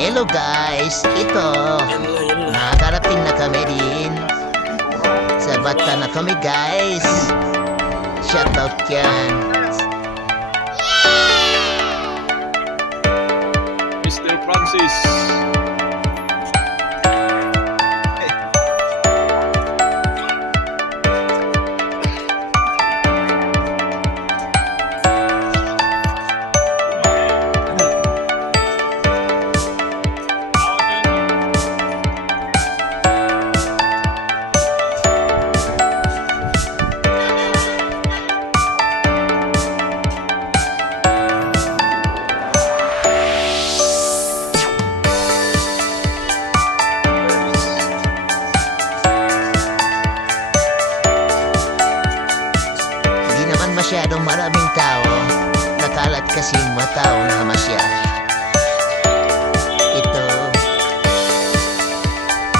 Hello guys, ito nakarating na kami din sa Bata na kami guys. Shoutout yan. Mr. Francis. Masyadong maraming tao, nakalat kasi mga tao na masyad. Ito,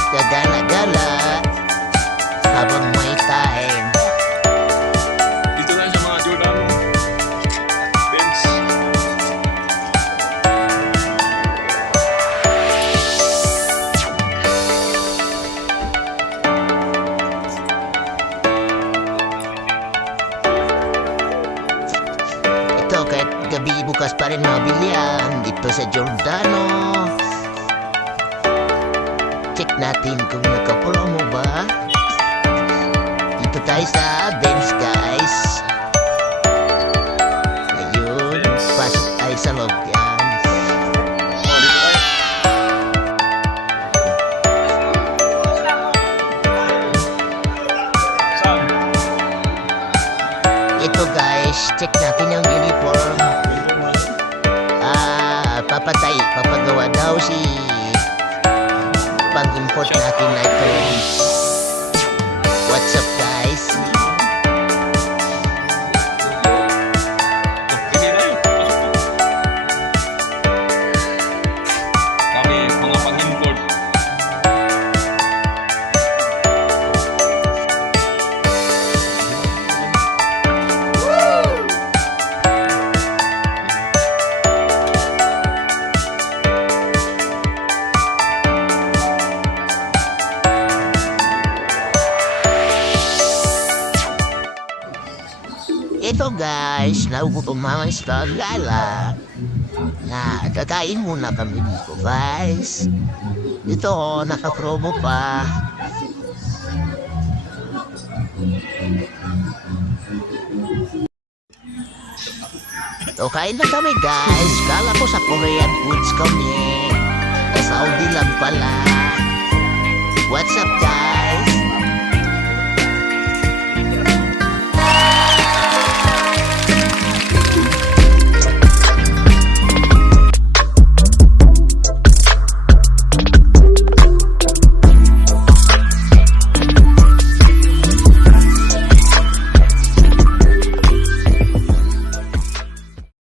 gagala-gala habang may time. Dito lang sa mga Jordan Benz. Ito kahit gabi bukas pa rin mabilihan dito sa Giordano. Check natin kung nakapromo ba. Dito tayo sa Benz guys. Ayun, pasok tayo sa loob yan. Saan? Ito guys, check natin yung uniform. Papagawa daw si pang-import natin na ito. What's up guys? Hindi na eh. Kami mga pang-import. Ito guys, nagugutom mga sa gala. Kakain muna kami dito guys. Ito, nakapromo pa. So, kain na kami guys. Kala ko sa Korean foods kami. Sa Saudi lang pala. What's up guys?